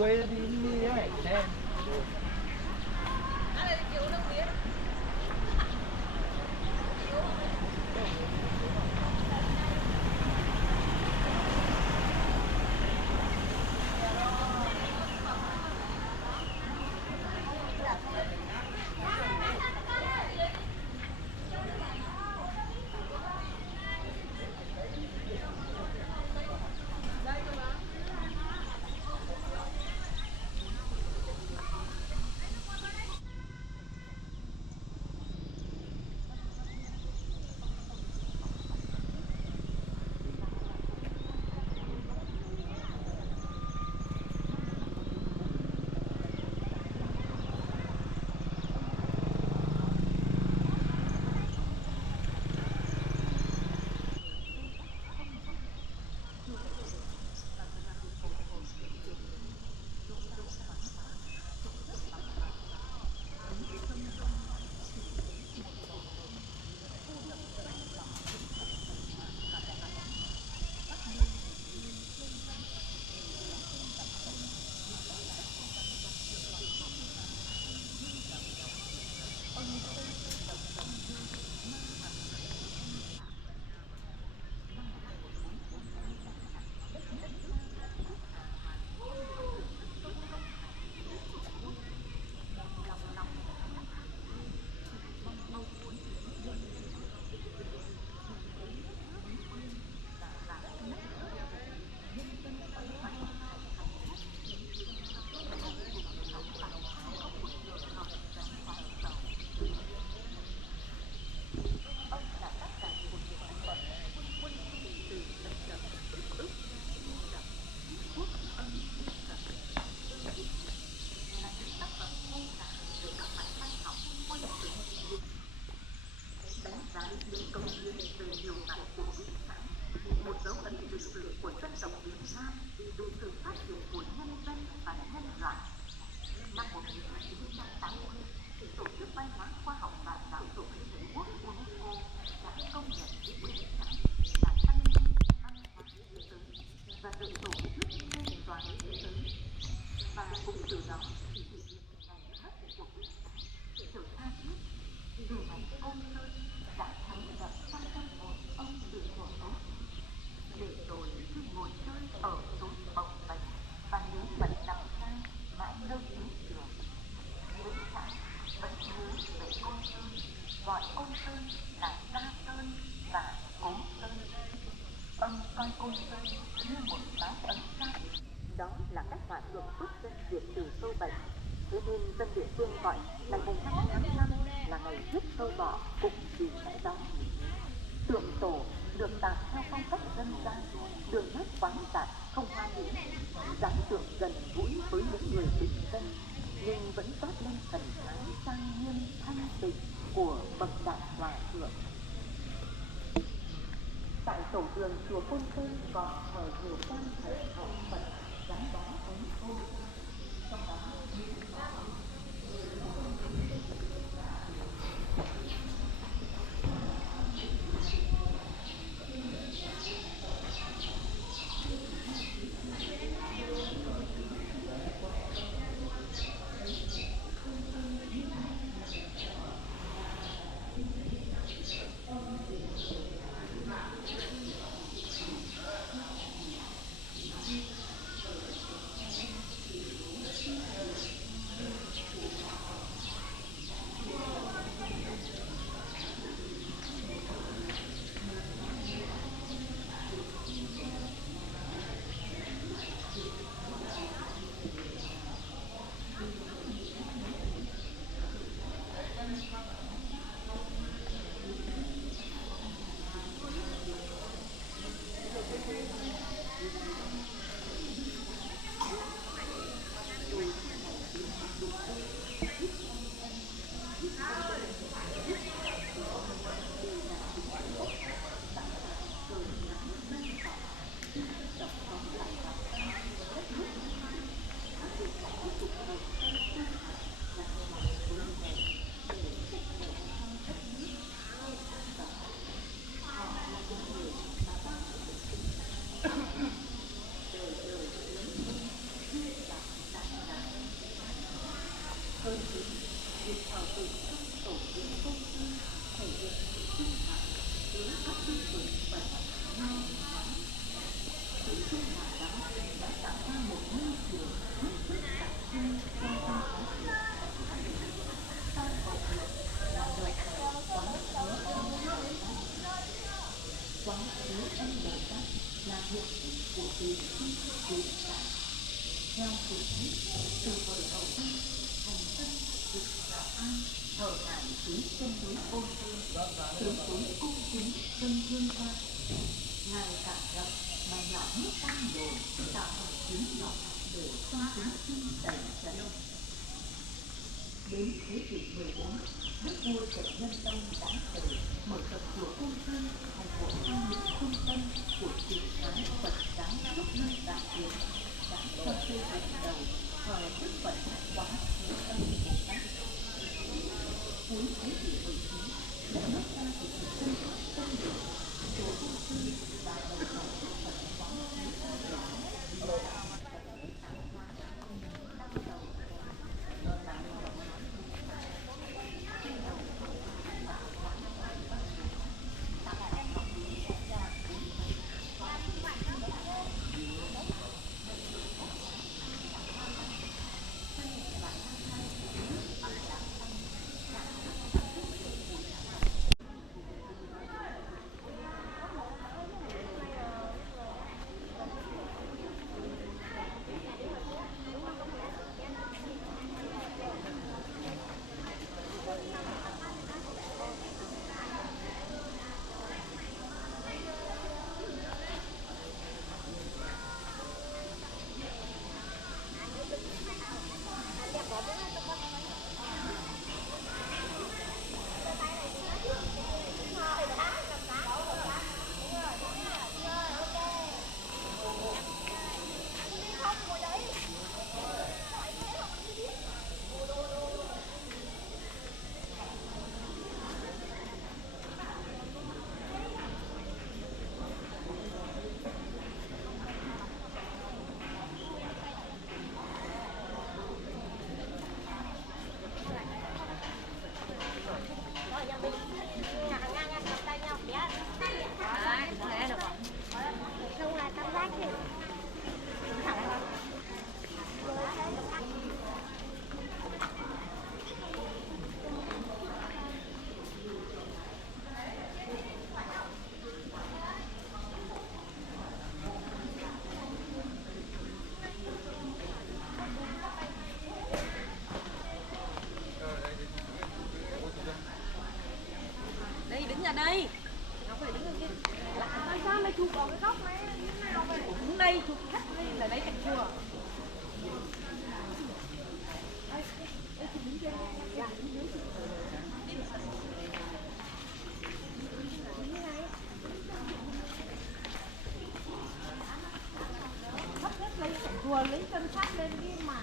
chuối đi ấy xem. gọi Côn Sơn là Gia Sơn và Cố Sơn. Ông coi Côn Sơn như một mái ấm gia đình. Đó là cách hòa thượng phước dân Việt từ sâu bệnh. Thế nên dân địa phương gọi ngày 5 tháng 5 là ngày giết sâu bọ cũng vì lẽ đó. Tượng tổ được tạc theo phong cách dân gian, đường nét quán tạc không hoa mỹ, dáng tượng gần gũi với những người bình dân, nhưng vẫn toát lên thần thái trang nghiêm thanh tịnh của bậc đại hòa thượng. Tại tổ đường chùa Côn Sơn còn thờ nhiều quan thờ hộ Phật gắn bó với Côn Sơn, trong đó trung hòa đó đã tạo ra một môi trường hết sức đặc trưng cho văn hóa Việt. Tam hậu Việt là loài quán quán chứa âm Bồ Tát là hiện thân của tiền sinh Nguyễn Trãi. Theo truyền thuyết, từ thời hậu Văn, thành tân dựng Đạo An thờ ngài dưới chân núi Côn Sơn, tướng tối cung kính dân hương hoa. Ngài cảm động mà nhỏ nước tăng đồi tạo thành tiếng ngọc để cho chúng sinh đẩy chấn. Đến thế kỷ 14, đức vua Trần Nguyên Đán đã khởi mở rộng chùa Côn Sơn thành một trong những trung tâm của truyền thống Phật giáo lúc năm Đại Việt, đã cho xây dựng đầu thờ Đức Phật quá Thế Âm Bồ Tát. Cuối thế kỷ 19, đất nước ta bị dân tộc xâm lược, chùa Côn Sơn đã đầu thờ Đức Phật quá Thế Âm Bồ Tát. Đây nó phải đứng ở kia. Tại sao mày chụp vào cái góc này như nào vậy? Đứng đây chụp khách đây là lấy cạnh chùa. Đây chụp đứng trên. Dạ, đứng dưới chụp. Thấp nhất lấy cạnh chùa, lấy chân sát lên đi mà.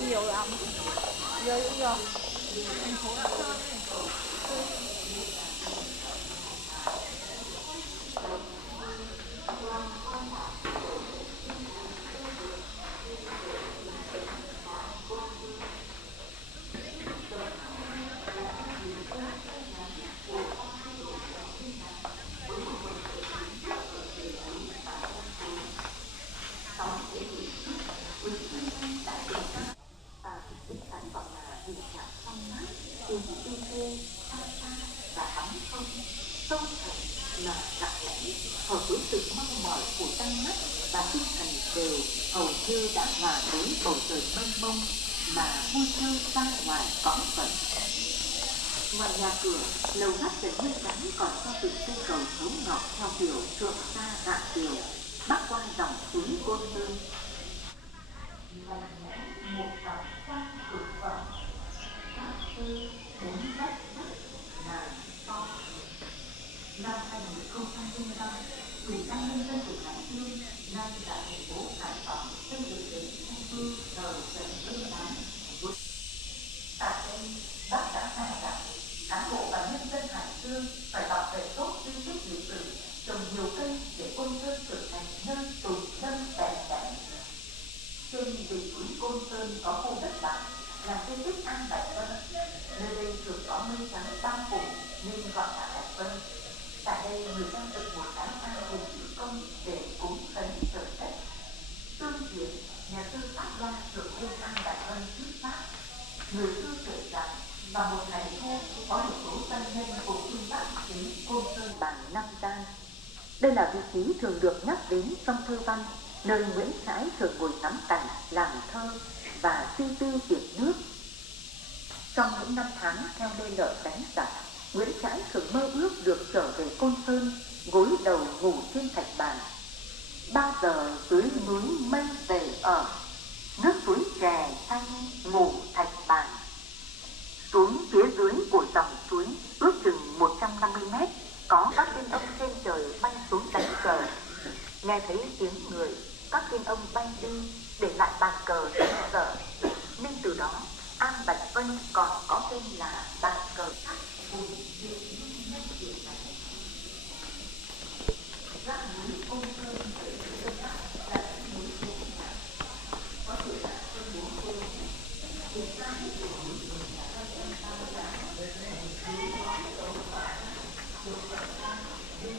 nhiều lắm. Nhiều cũng nhiều. Thành phố Lạng Sơn ấy. Hầu như đã hòa với bầu trời mênh mông mà vui chơi ra ngoài cõng phận. Ngoài nhà cửa, lầu gác Trần Nguyên Đán còn cho dựng cây cầu thấu ngọc theo kiểu thượng xa hạ kiều, bắc qua dòng suối Côn Sơn. Một dòng sang cực phẩm, các sư bốn vách đất là to. Năm 2005, Ủy ban nhân dân tỉnh Hải Dương nay là thành phố Hải Phòng xây dựng đến chung cư đời Trần Nguyên Đán. Tại đây, bác đã khai rằng cán bộ và nhân dân Hải Dương phải bảo vệ tốt di tích lịch sử, trồng nhiều cây để Côn Sơn trở thành nơi tùng lâm đẹp đẽ. Trên đỉnh núi Côn Sơn có khu đất bạc là di tích An Bạch Vân. Nơi đây thường có mây trắng bao phủ nên gọi là Bạch Vân. Tại đây người dân dựng một cái ao hình chữ công để cúng khấn trời đất. Tương truyền, nhà sư Pháp Gia được lên An Bạch Vân thuyết pháp. Người xưa kể rằng vào một ngày thu có một số tân nhân cùng Trung Bắc đến Côn Sơn bàn năm gian. Đây là vị trí thường được nhắc đến trong thơ văn, nơi Nguyễn Trãi thường ngồi ngắm cảnh, làm thơ và suy tư việc nước. Trong những năm tháng theo lê lợi đánh giặc, Nguyễn Trãi thường mơ ước được trở về Côn Sơn, gối đầu ngủ trên thạch bàn. Bao giờ dưới núi mây về ở, nước suối chè xanh ngủ thạch bàn. Xuống phía dưới của dòng suối ước chừng 150 mét, có các tiên ông trên trời bay xuống đánh cờ. Nghe thấy tiếng người, các tiên ông bay đi để lại bàn cờ đánh cờ, nên từ đó An Bạch Vân còn có tên là bàn cờ sắt. Giác núi Côn Sơn ở phía đông bắc là núi Côn Sơn, có tuổi đạt hơn 40. Vùng xa nhất của núi là Son Pagoda, núi có dấu vải, được gọi là bên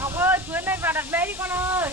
Ngọc ơi, Quyến đây vào đặt vé đi con ơi.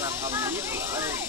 làm hầm giết lửa đi.